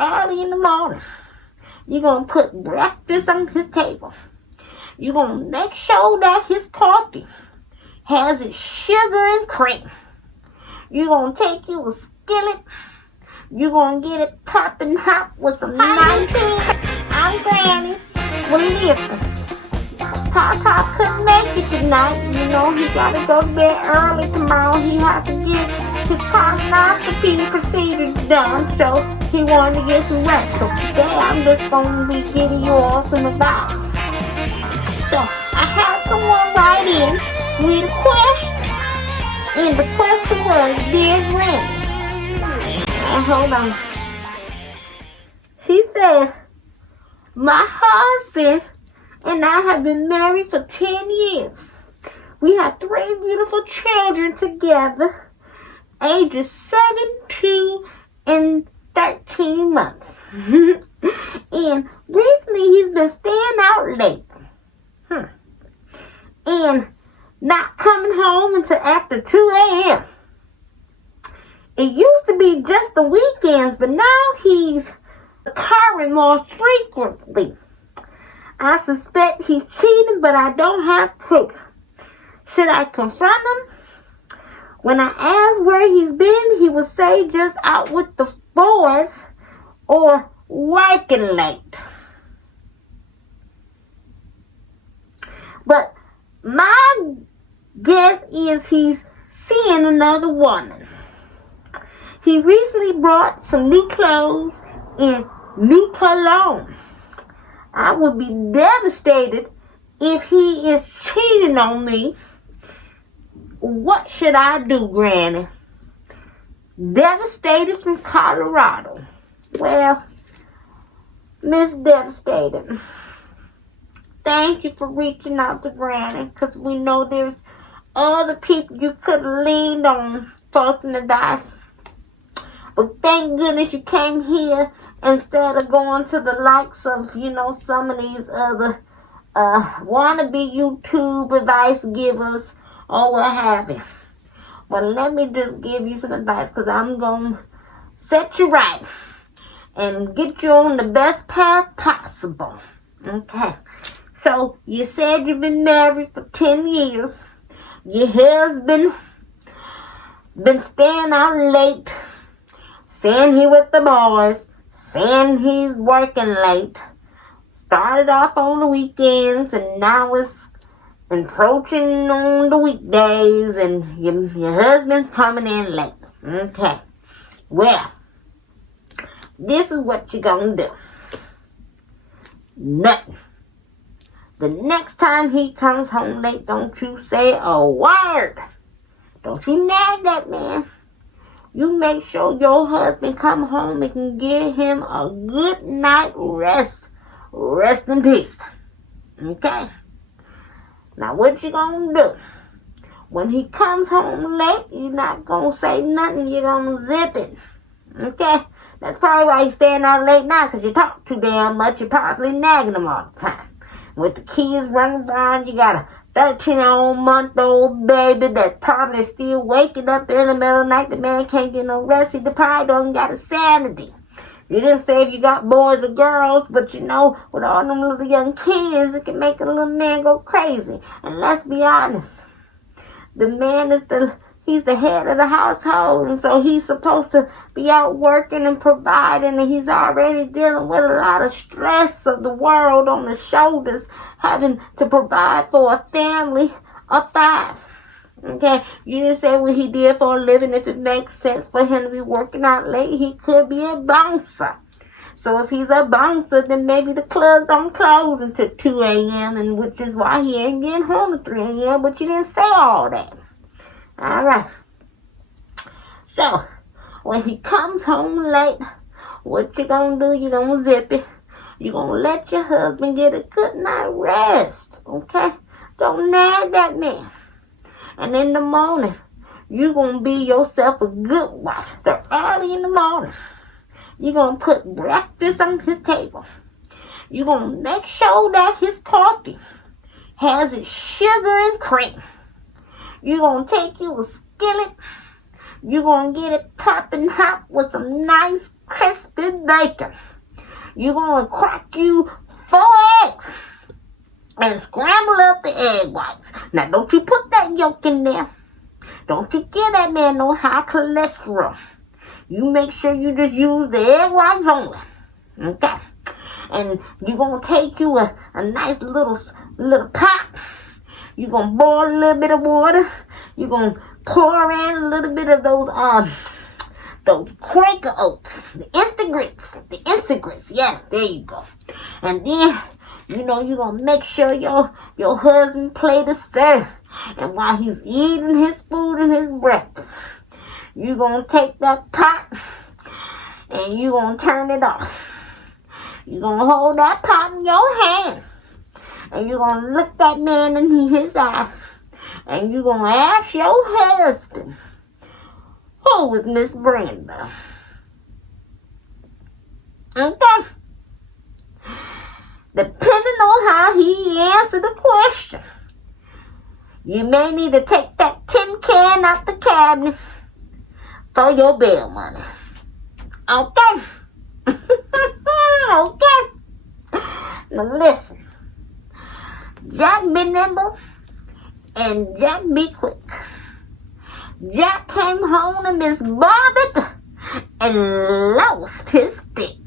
early in the morning. You're going to put breakfast on his table. You're going to make sure that his coffee has its sugar and cream. You're going to take you a skillet. You're going to get it popping hot with some nice cream. I'm Granny. Well, listen. PopPop couldn't make it tonight. You know, he got to go to bed early tomorrow. He has to get his colonoscopy procedure done, so he wanted to get some rest. So today I'm just going to be giving you all some advice. So I had someone write in with a question, and the question was, dear Granny. Hold on. She said, my husband and I have been married for 10 years. We have 3 beautiful children together, ages 7, 2, and 13 months. And recently he's been staying out late. And not coming home until after 2 a.m. It used to be just the weekends, but now he's occurring more frequently. I suspect he's cheating, but I don't have proof. Should I confront him? When I ask where he's been, he will say just out with the boys or working late. But my guess is he's seeing another woman. He recently brought some new clothes and new cologne. I would be devastated if he is cheating on me. What should I do, Granny? Devastated from Colorado. Well, Miss Devastated, thank you for reaching out to Granny, because we know there's other people you could have leaned on for some advice. But thank goodness you came here instead of going to the likes of, some of these other wannabe YouTube advice givers or what have you. Well, let me just give you some advice, because I'm going to set you right and get you on the best path possible. Okay. So, you said you've been married for 10 years. Your husband been staying out late, saying he with the boys, saying he's working late. Started off on the weekends, and now it's encroaching on the weekdays, and your husband's coming in late. Okay. Well, this is what you're going to do. Nothing. The next time he comes home late, don't you say a word. Don't you nag that man. You make sure your husband come home and can give him a good night rest. Rest in peace. Okay? Now what you gonna do? When he comes home late, you're not gonna say nothing. You're gonna zip it. Okay? That's probably why he's staying out late now, because you talk too damn much. You're probably nagging him all the time. With the kids running around, you got a 13-month-old baby that's probably still waking up in the middle of the night. The man can't get no rest. He probably don't got a sanity. You didn't say if you got boys or girls, but with all them little young kids, it can make a little man go crazy. And let's be honest, the man he's the head of the household, and so he's supposed to be out working and providing, and he's already dealing with a lot of stress of the world on his shoulders, having to provide for a family of 5. Okay, you didn't say what he did for a living. If it makes sense for him to be working out late, he could be a bouncer. So if he's a bouncer, then maybe the clubs don't close until 2 a.m., and which is why he ain't getting home at 3 a.m., but you didn't say all that. All right. So, when he comes home late, what you gonna do? You gonna zip it. You gonna let your husband get a good night rest. Okay? Don't nag that man. And in the morning, you gonna be yourself a good wife. So early in the morning, you gonna put breakfast on his table. You gonna make sure that his coffee has its sugar and cream. You're going to take you a skillet. You're going to get it popping hot with some nice crispy bacon. You're going to crack you 4 eggs and scramble up the egg whites. Now, don't you put that yolk in there. Don't you give that man no high cholesterol. You make sure you just use the egg whites only. Okay? And you're going to take you a nice little pot. You're going to boil a little bit of water. You're going to pour in a little bit of those Quaker oats. The instant grits. Yeah, there you go. And then, you're going to make sure your husband plate is served. And while he's eating his food and his breakfast, you're going to take that pot and you're going to turn it off. You're going to hold that pot in your hand. And you're going to look that man in his eyes. And you're going to ask your husband, who is Miss Brenda? Okay? Depending on how he answered the question, you may need to take that tin can out the cabinet for your bail money. Okay? Okay? Now listen. Jack be nimble and Jack be quick. Jack came home to Miss Barbie and lost his stick.